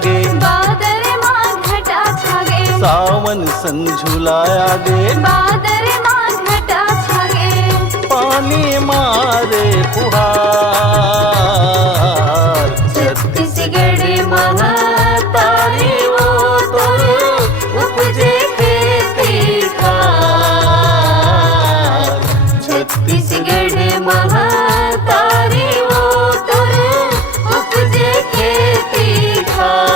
जागे, बादर माँ घटा छागे, सावन संग झुलाया गे, बादर माँ घटा छागे, पानी मारे पुहार। छत्तीसगढ़ महातारी वो तोर उपजे खेती खार। छत्तीसगढ़ महातारी वो तोर उपजे खेती खार।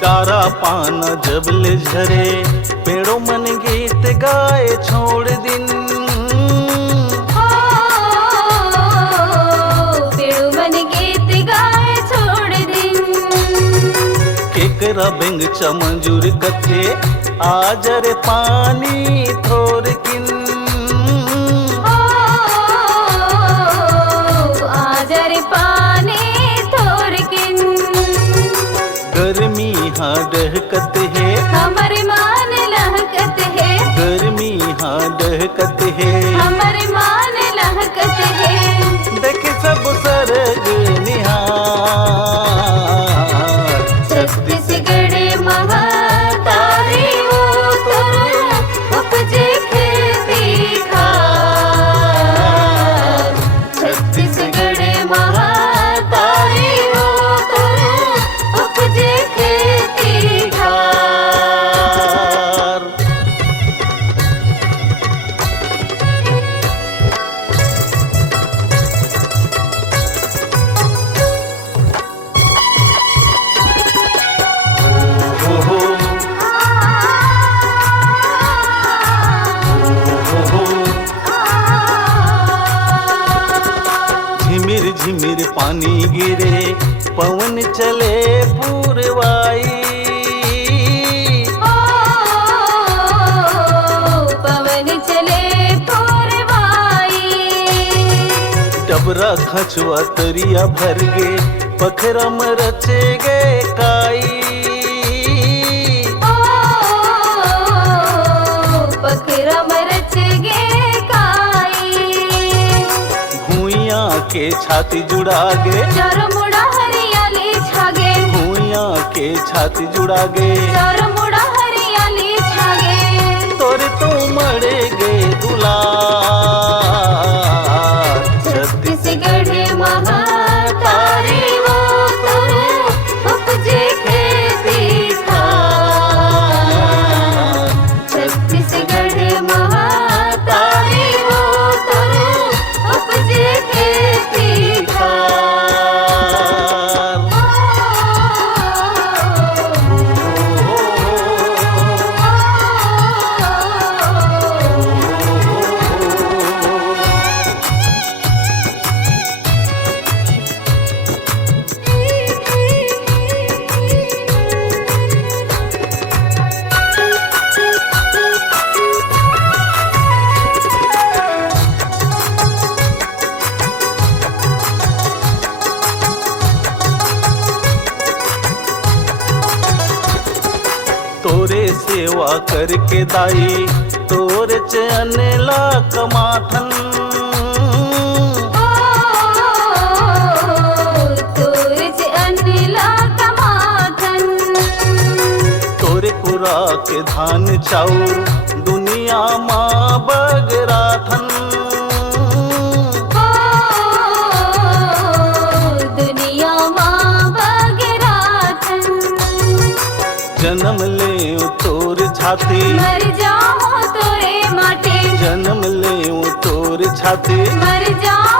डारा पाना जबले झरे, पेड़ों मन गीत गाए छोड़ दिन। पेड़ों मन गीत गाए छोड़ दिन। केकरा बेंग चमंजूर कथे, आजर पानी थोर किन। आजर पानी थोर किन। गर्मी हाँ डहकत है, हमर मान लहकत है, गर्मी हाँ डहकत है, हमर मान लहकत है। देख सब सरग निहार। छत्तीसगढ़ महातारी वो तोर उपजे खेती खार। छत्तीसगढ़ महातारी वो तोर उपजे खेती खार। झिमिर झिमिर पानी गिरे, पवन चले पूरवाई। पवन चले पूरवाई। डबरा खचुआ तरिया भर गे, पखरा में रचे गे काई। पखरा में रचे गे काई। भूइया के छाती जुड़ा गे, चारों मुड़ा हरियाली छागे, भूइया के छाती जुड़ा गे, चारों मुड़ा हरियाली छागे। तोर तो मरे गे दुलार। छत्तीसगढ़ महातारी वो तोर उपजे खेती खार। छत्तीसगढ़ महातारी वो तोर उपजे खेती खार। तोरे सेवा करके दाई, तोरे चैन ला कमाथन। तोरे चैन ला कमाथन। तोरे कुरा के धान चाउर, दुनिया माँ बगराथन। दुनिया माँ बगराथन। जन्म ले तोर छाती, मर जाओ तोरे माटे, जन्म ले तोर छाती, मर जाओ